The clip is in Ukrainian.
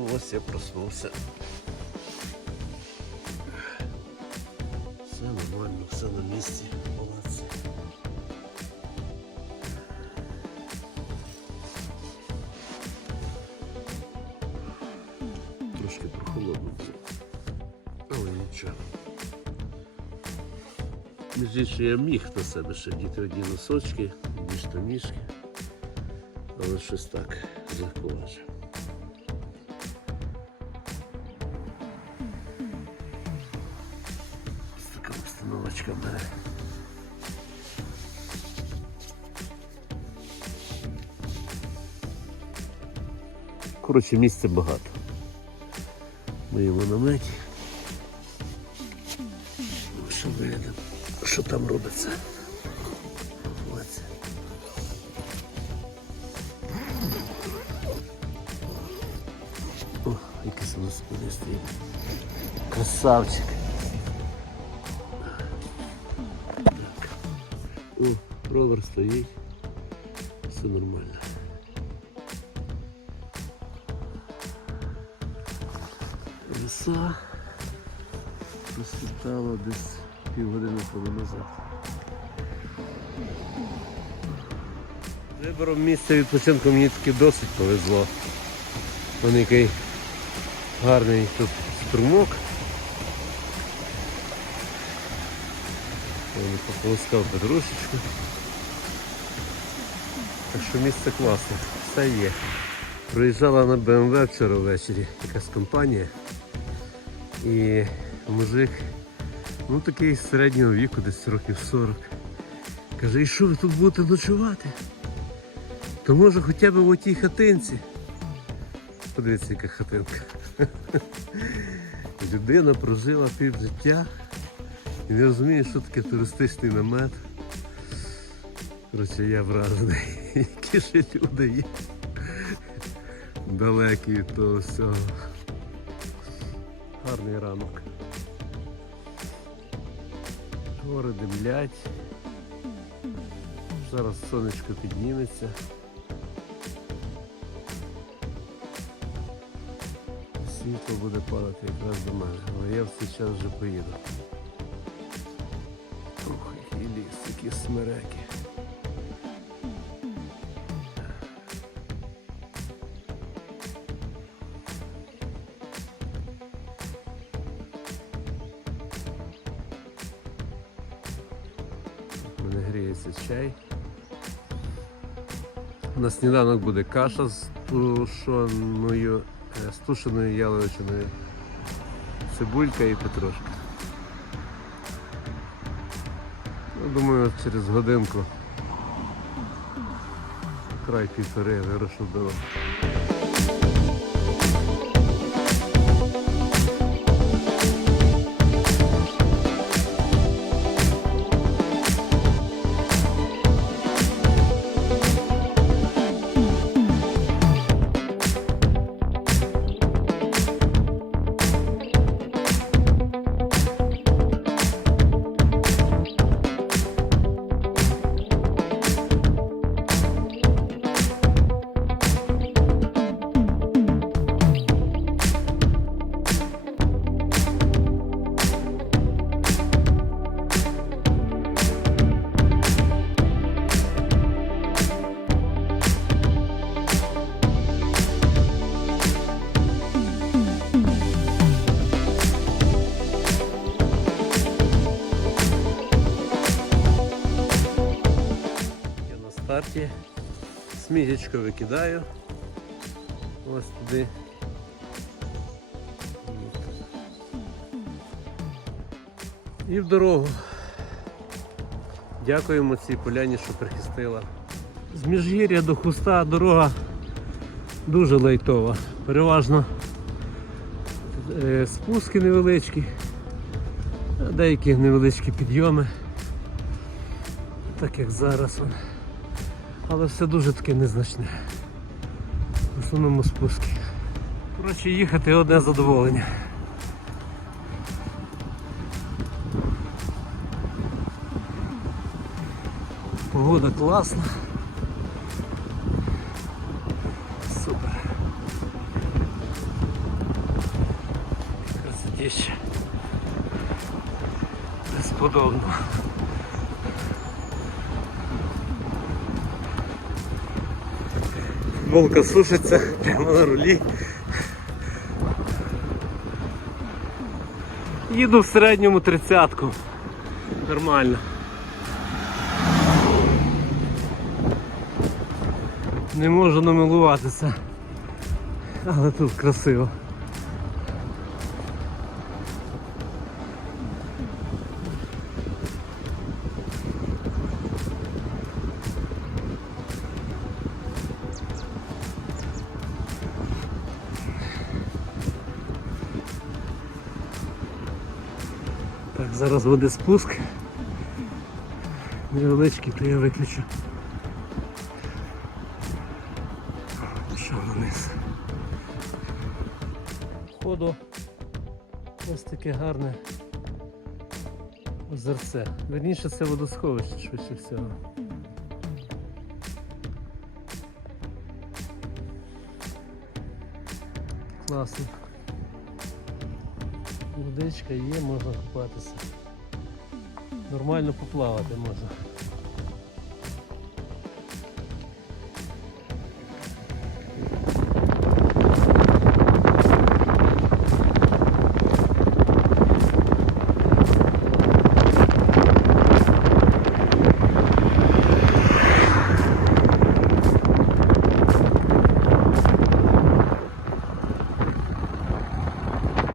Ну ось я проснувся. Все нормально, все на місці. Молодці. Трошки прохолодно. Але нічого. Між я міг на себе ще діти одні носочки, дві штанішки. Але щось так заховаже. Установочка в мене. Коротше, місця багато. Ми його наметі. Ну, Що виглядає? Що там робиться? О, якийсь у нас стоїть. Красавчик. О, ровер стоїть. Все нормально. Ліса розсвітало десь півгодини тому назад. Вибором місця відпочинку мені таки досить повезло. Вон гарний тут струмок. Вон пополоскав петрушечку. Так що місце класне, все є. Приїжджала на БМВ вчора ввечері якась компанія. І мужик, ну такий середнього віку, десь років 40. Каже, і що ви тут будете ночувати? То може хоча б в отій хатинці. Подивіться, яка хатинка. Людина прожила пів життя і не розуміє, що таке туристичний намет. Коротше, я вражений, які ж люди є. Далекі від того всього. Гарний ранок. Гори димлять. Зараз сонечко підніметься. Світло буде падати якраз до мене, але я в цей час вже поїду. Які смереки. Мене гріється чай. На сніданок буде каша з тушеною, е, з тушеною яловичиною, цибулька і петрушка. Думаю, через годинку. Край півтори вирушу до старті. Сміжечко викидаю. Ось туди. І в дорогу. Дякуємо цій поляні, що прихистила. З Міжгір'я до хуста дорога дуже лайтова. Переважно е, спуски невеличкі, а деякі невеличкі підйоми так як зараз. Але все дуже таке незначне. В основному спуски. Коротше, їхати одне задоволення. Погода класна. Супер. водичі. Безподобно. Футболка сушиться прямо на рулі. Їду в середньому тридцятку. Нормально. Не можу намилуватися. Але тут красиво. Зараз буде спуск. Невеличкий, то я виключу. Пішов вниз. Ходу ось таке гарне озерце. Верніше це водосховище швидше всього. Класно. Водичка є, можна купатися. Нормально поплавати можна.